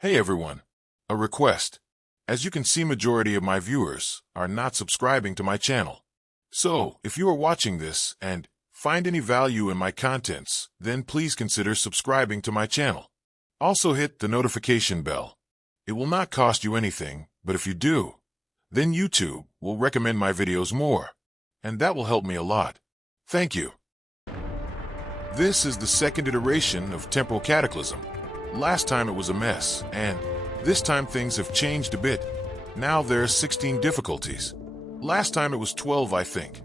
Hey everyone, a request. As you can see, majority of my viewers are not subscribing to my channel. So, if you are watching this and find any value in my contents, then please consider subscribing to my channel. Also hit the notification bell. It will not cost you anything, but if you do, then YouTube will recommend my videos more, and that will help me a lot. Thank you. This is the second iteration of Temporal Cataclysm. Last time it was a mess, and this time things have changed a bit. Now there are 16 difficulties. Last time it was 12, I think.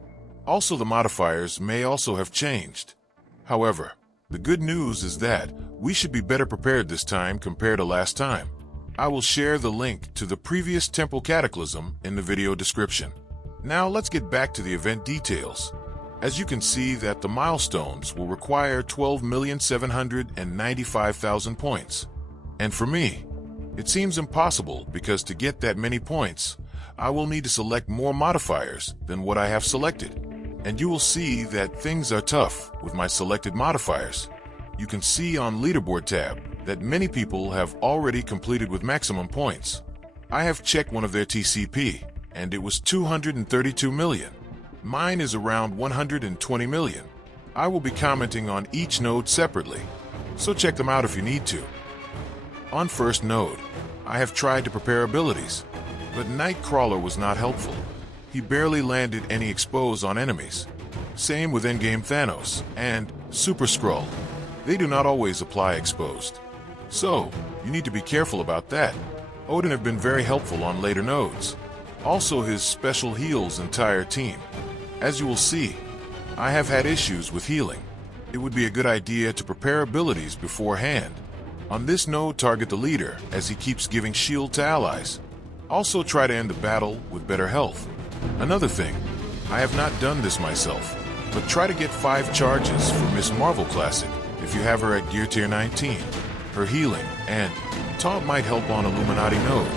Also, the modifiers may also have changed. However, the good news is that we should be better prepared this time compared to last time. I will share the link to the previous Temporal Cataclysm in the video description. Now let's get back to the event details. As you can see that the milestones will require 12,795,000 points. And for me, it seems impossible because to get that many points, I will need to select more modifiers than what I have selected. And you will see that things are tough with my selected modifiers. You can see on Leaderboard tab that many people have already completed with maximum points. I have checked one of their TCP, and it was 232 million. Mine is around 120 million. I will be commenting on each node separately, so check them out if you need to. On first node, I have tried to prepare abilities, but Nightcrawler was not helpful. He barely landed any expose on enemies. Same with endgame Thanos and Super Skrull. They do not always apply exposed. So, you need to be careful about that. Odin have been very helpful on later nodes. Also, his special heals entire team. As you will see, I have had issues with healing. It would be a good idea to prepare abilities beforehand. On this node, target the leader as he keeps giving shield to allies. Also try to end the battle with better health. Another thing, I have not done this myself, but try to get 5 charges for Miss Marvel Classic if you have her at Gear Tier 19. Her healing and taunt might help on Illuminati node.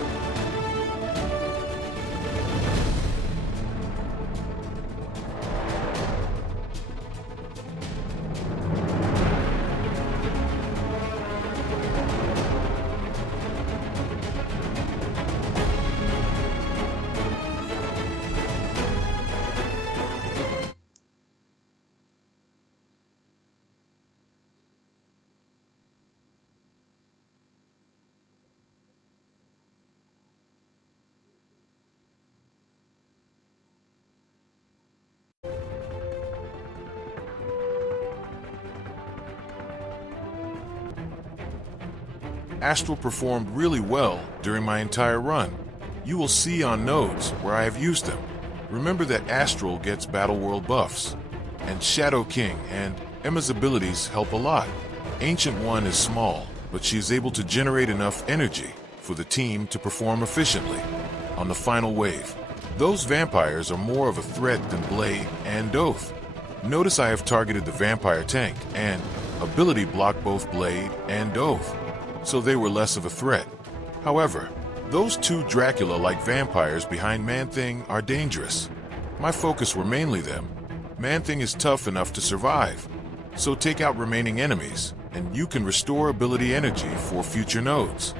Astral performed really well during my entire run. You will see on nodes where I have used them. Remember that Astral gets Battle World buffs, and Shadow King and Emma's abilities help a lot. Ancient One is small, but she is able to generate enough energy for the team to perform efficiently. On the final wave, those vampires are more of a threat than Blade and Doth. Notice I have targeted the vampire tank and ability block both Blade and Doth, so they were less of a threat. However, those 2 Dracula-like vampires behind Man-Thing are dangerous. My focus were mainly them. Man-Thing is tough enough to survive, so take out remaining enemies, and you can restore ability energy for future nodes.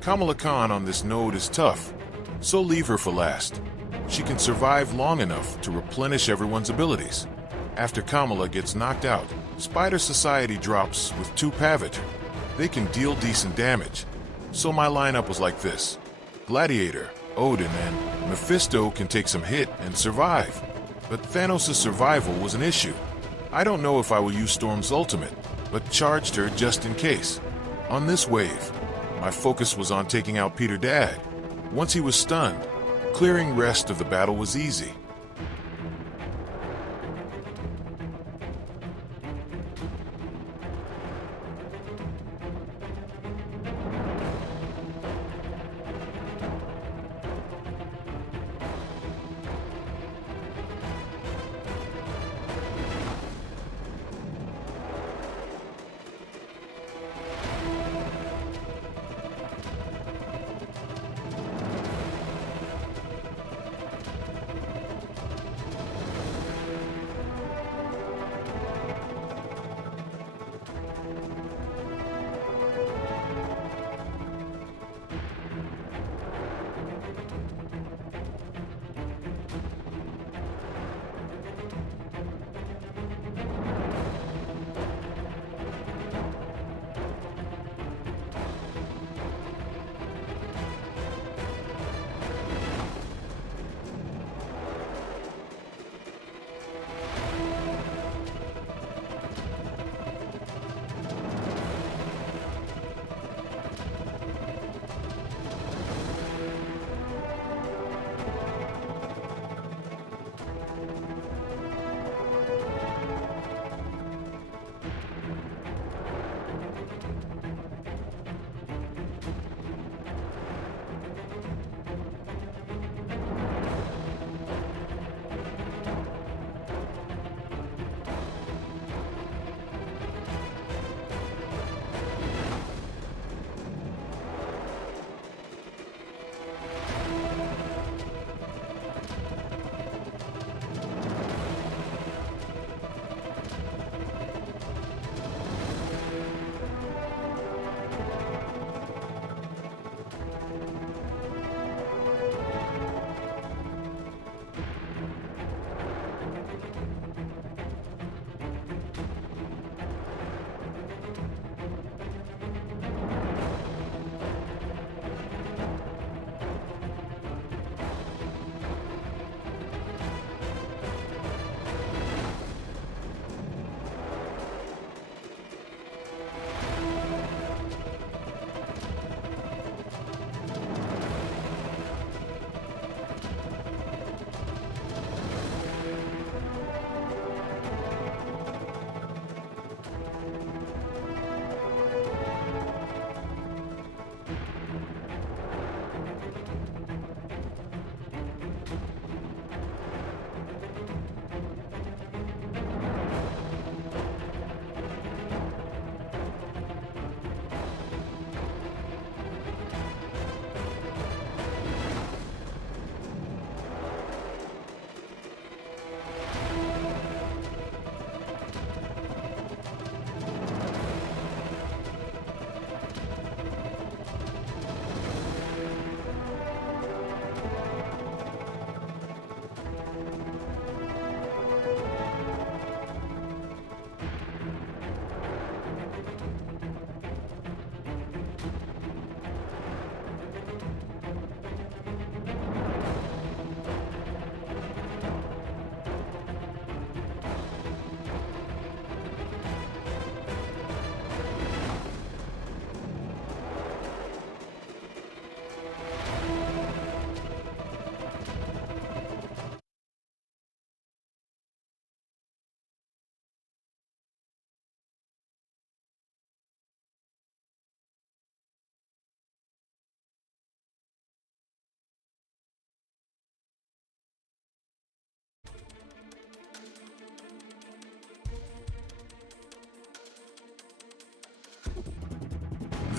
Kamala Khan on this node is tough, so leave her for last. She can survive long enough to replenish everyone's abilities. After Kamala gets knocked out, Spider Society drops with 2 Pavage. They can deal decent damage, so my lineup was like this. Gladiator, Odin, and Mephisto can take some hit and survive. But Thanos' survival was an issue. I don't know if I will use Storm's ultimate, but charged her just in case. On this wave, my focus was on taking out Peter Dad. Once he was stunned, clearing rest of the battle was easy.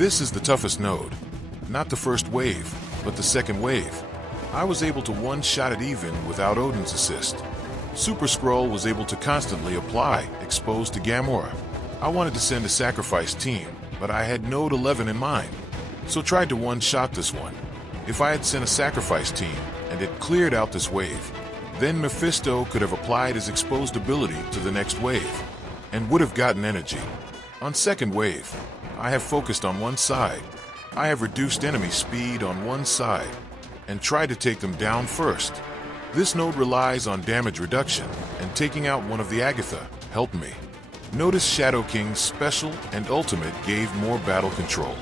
This is the toughest node. Not the first wave, but the second wave. I was able to one-shot it even without Odin's assist. Super Skrull was able to constantly apply, exposed to Gamora. I wanted to send a sacrifice team, but I had Node 11 in mind, so tried to one-shot this one. If I had sent a sacrifice team, and it cleared out this wave, then Mephisto could have applied his exposed ability to the next wave, and would have gotten energy. On second wave, I have focused on one side. I have reduced enemy speed on one side, and tried to take them down first. This node relies on damage reduction, and taking out one of the Agatha helped me. Notice Shadow King's special and ultimate gave more battle control.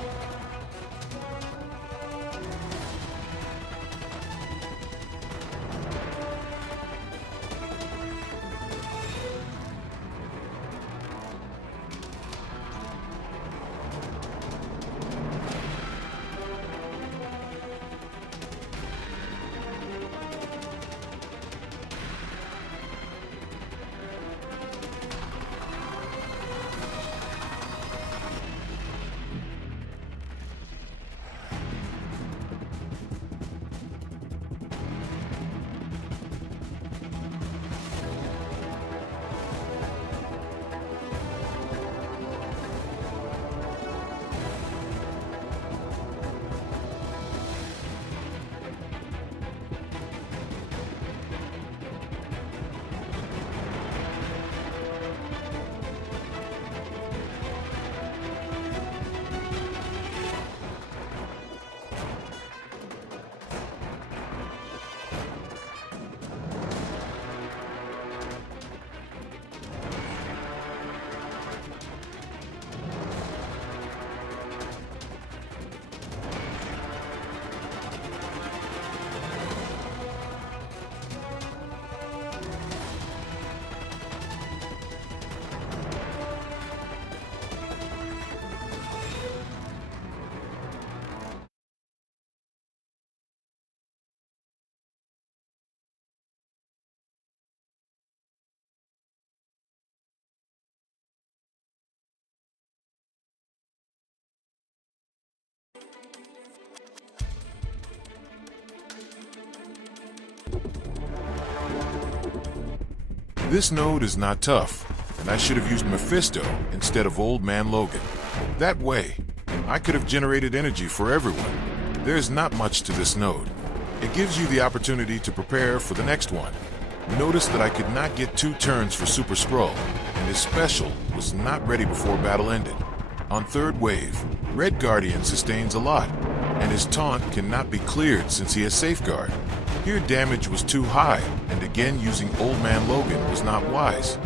This node is not tough, and I should have used Mephisto instead of Old Man Logan. That way, I could have generated energy for everyone. There is not much to this node. It gives you the opportunity to prepare for the next one. Notice that I could not get 2 turns for Super Skrull, and his special was not ready before battle ended. On third wave, Red Guardian sustains a lot, and his taunt cannot be cleared since he has Safeguard. Here damage was too high, and again using Old Man Logan was not wise.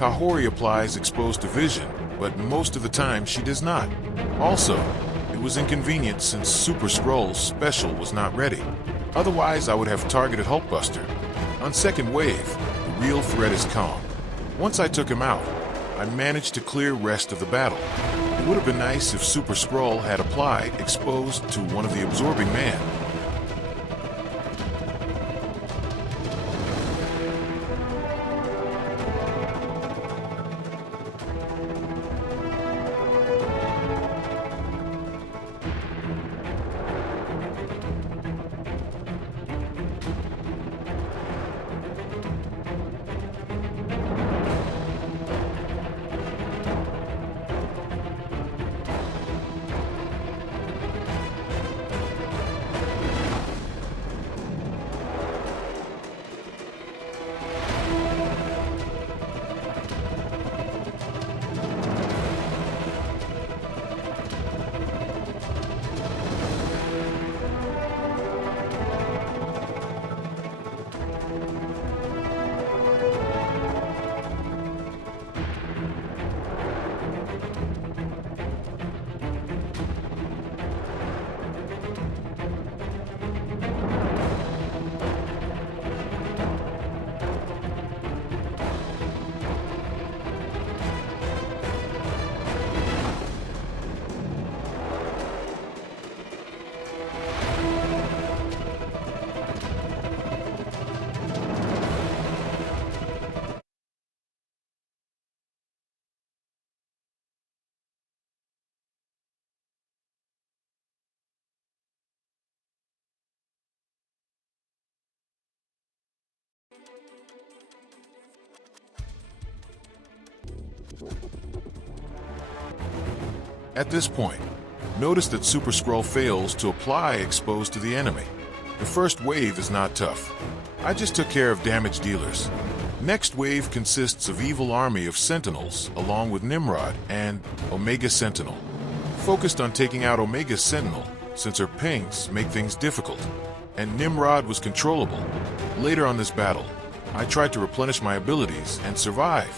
Kahori applies exposed to vision, but most of the time she does not. Also, it was inconvenient since Super Skrull's special was not ready. Otherwise, I would have targeted Hulkbuster. On second wave, the real threat is Kong. Once I took him out, I managed to clear rest of the battle. It would have been nice if Super Skrull had applied exposed to one of the Absorbing Man. At this point, notice that Super Skrull fails to apply exposed to the enemy. The first wave is not tough. I just took care of damage dealers. Next wave consists of evil army of Sentinels along with Nimrod and Omega Sentinel. Focused on taking out Omega Sentinel since her pings make things difficult, and Nimrod was controllable. Later on this battle, I tried to replenish my abilities and survive.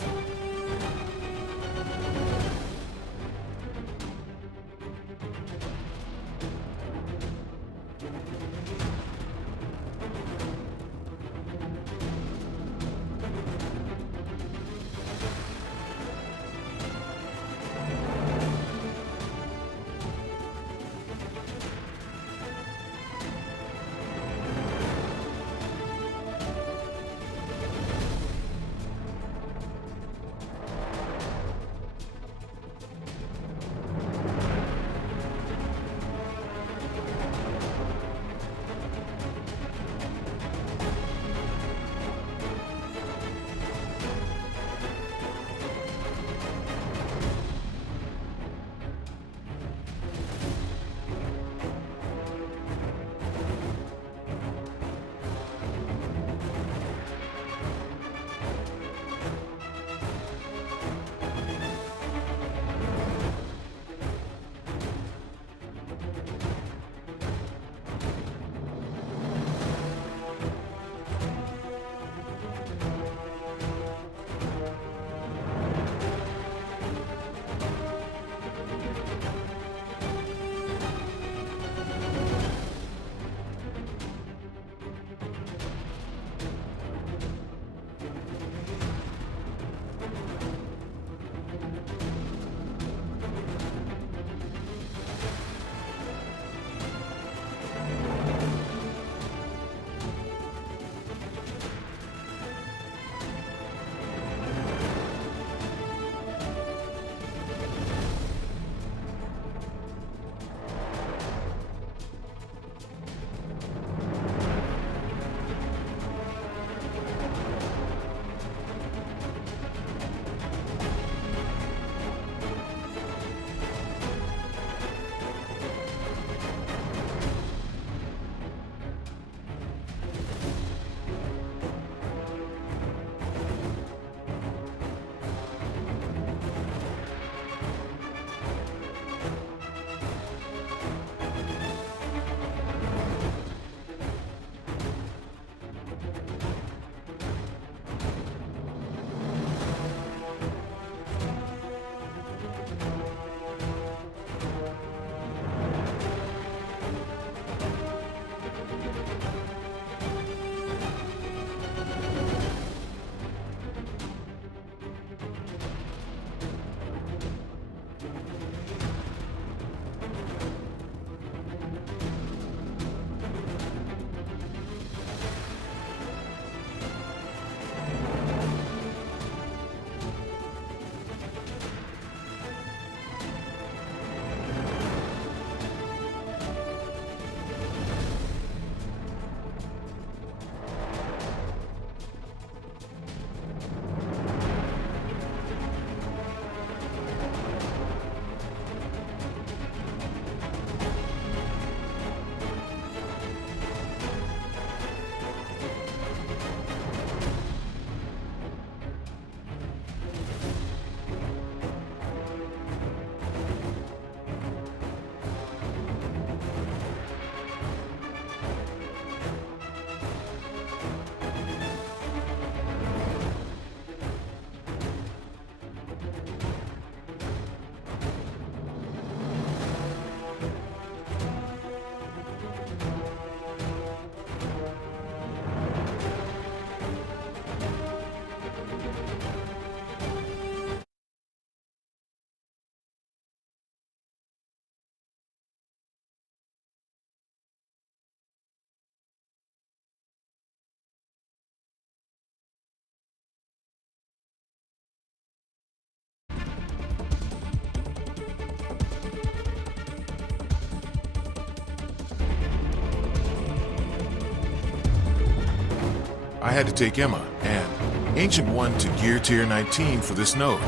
I had to take Emma and Ancient One to Gear Tier 19 for this node.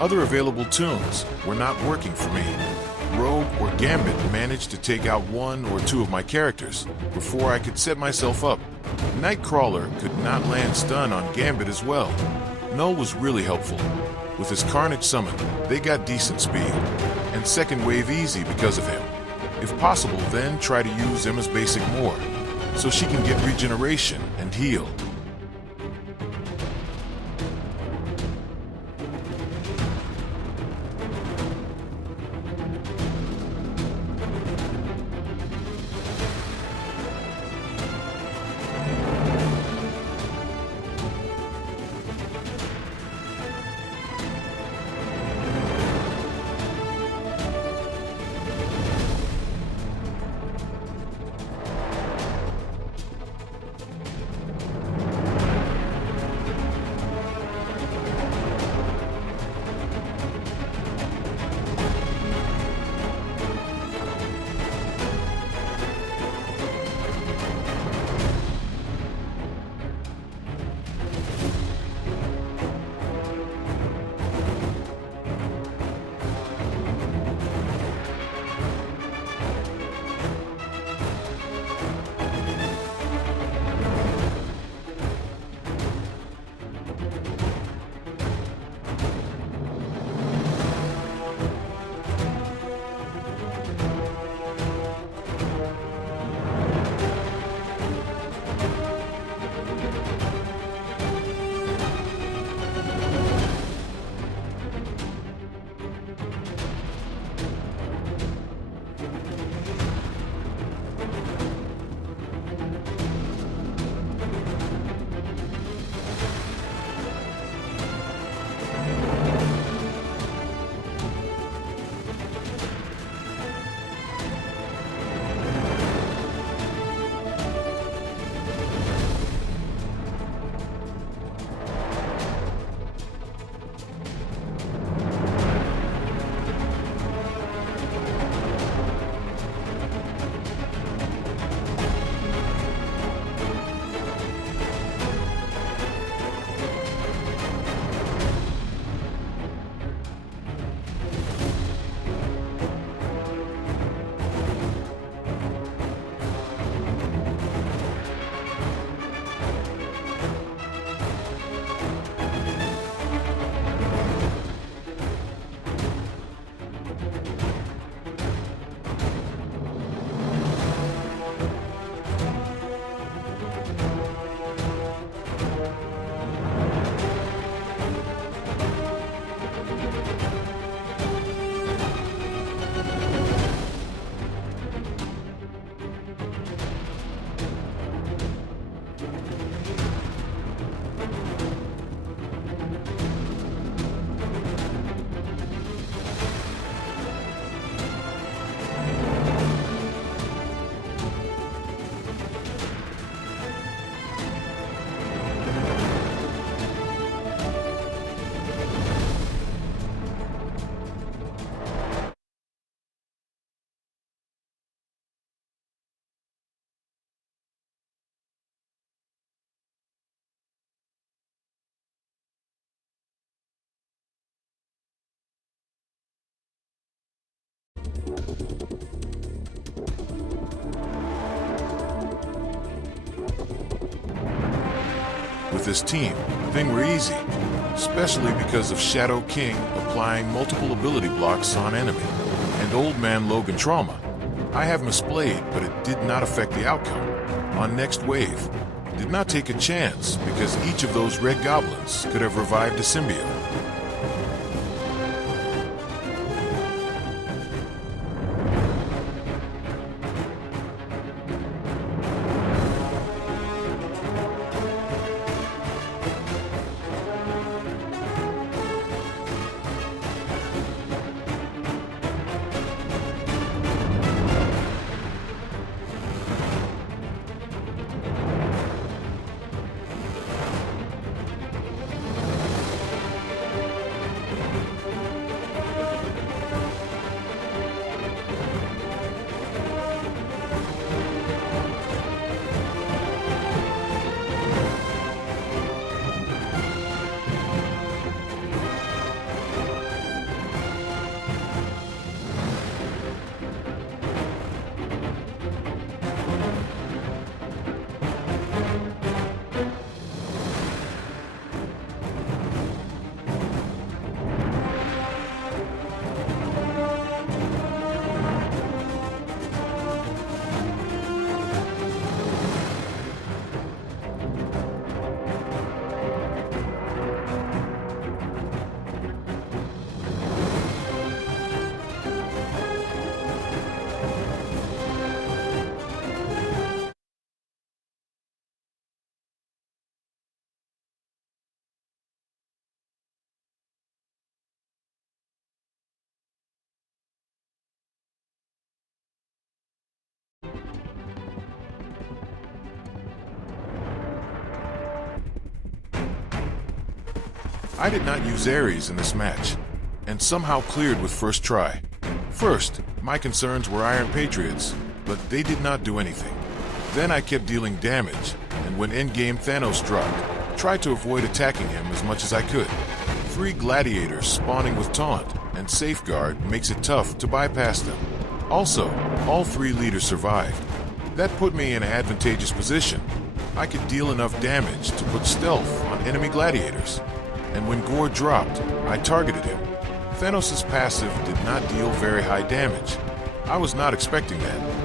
Other available tunes were not working for me. Rogue or Gambit managed to take out one or two of my characters before I could set myself up. Nightcrawler could not land stun on Gambit as well. Null was really helpful. With his Carnage summon, they got decent speed, and second wave easy because of him. If possible, then try to use Emma's basic more, so she can get regeneration and heal. With this team, things were easy, especially because of Shadow King applying multiple ability blocks on enemy, and Old Man Logan Trauma. I have misplayed, but it did not affect the outcome. On next wave, did not take a chance because each of those red goblins could have revived a symbiote. I did not use Ares in this match, and somehow cleared with first try. First, my concerns were Iron Patriots, but they did not do anything. Then I kept dealing damage, and when endgame Thanos dropped, tried to avoid attacking him as much as I could. 3 gladiators spawning with taunt and safeguard makes it tough to bypass them. Also, all 3 leaders survived. That put me in an advantageous position. I could deal enough damage to put stealth on enemy gladiators. And when Gore dropped, I targeted him. Thanos' passive did not deal very high damage. I was not expecting that.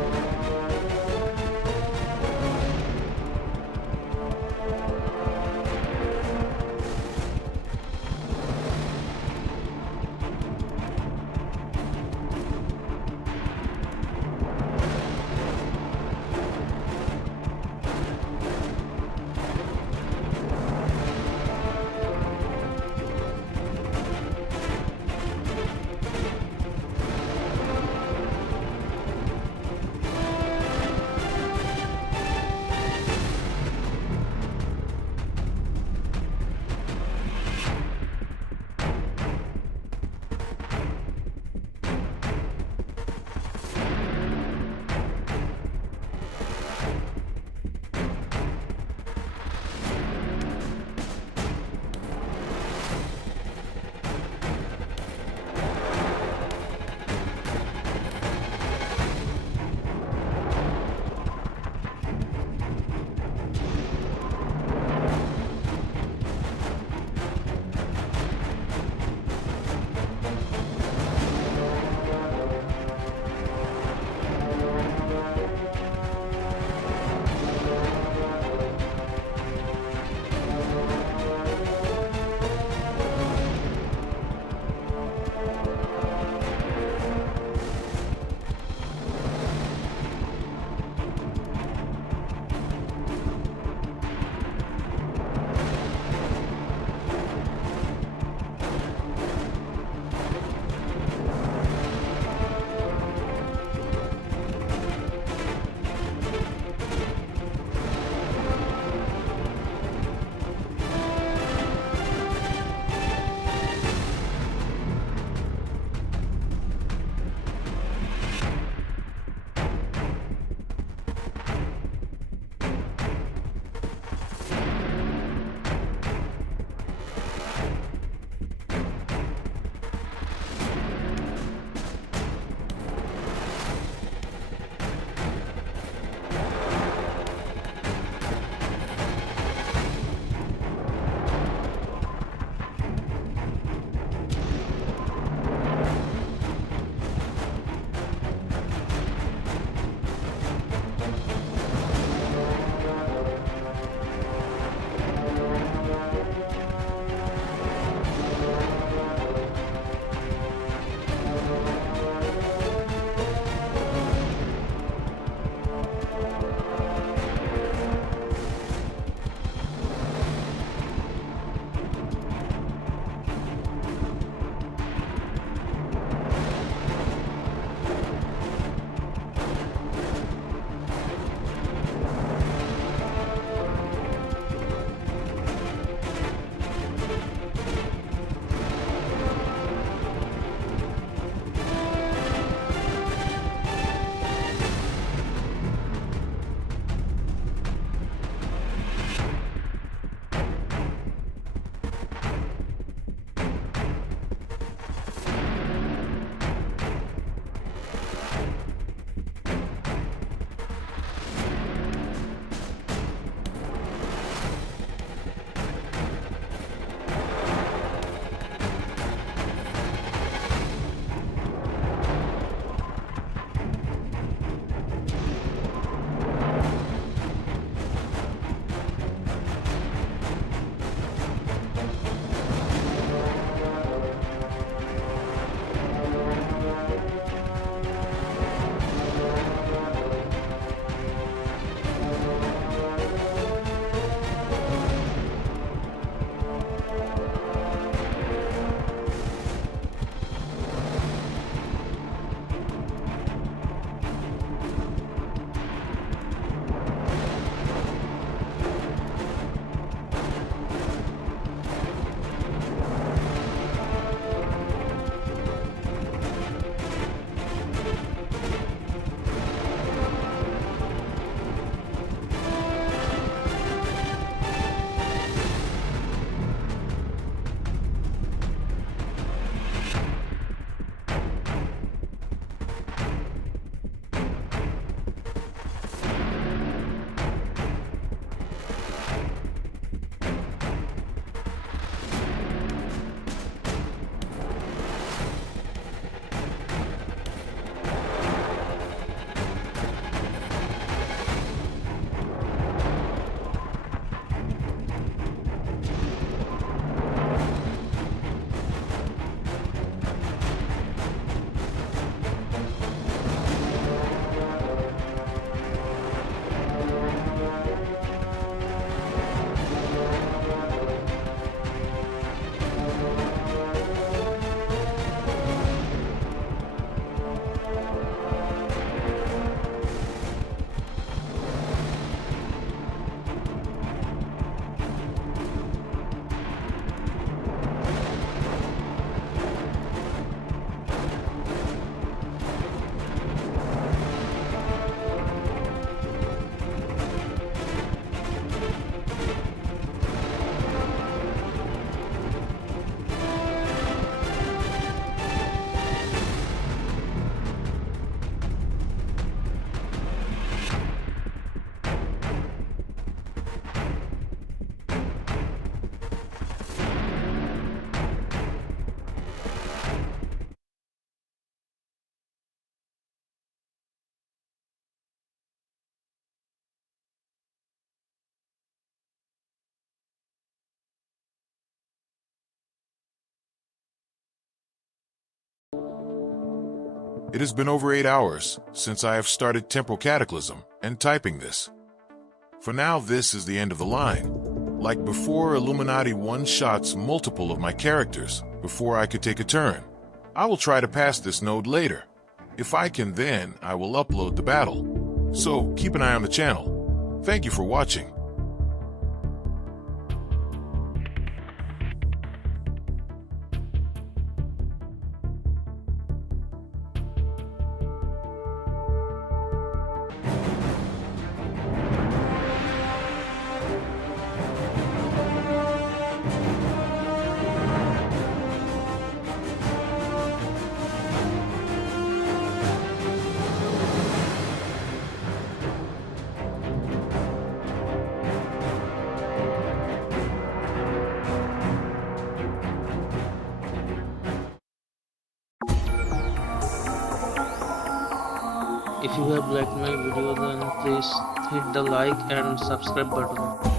It has been over 8 hours since I have started Temporal Cataclysm and typing this. For now, this is the end of the line. Like before, Illuminati one-shots multiple of my characters before I could take a turn. I will try to pass this node later. If I can, then I will upload the battle. So keep an eye on the channel. Thank you for watching. If you have liked my video, then please hit the like and subscribe button.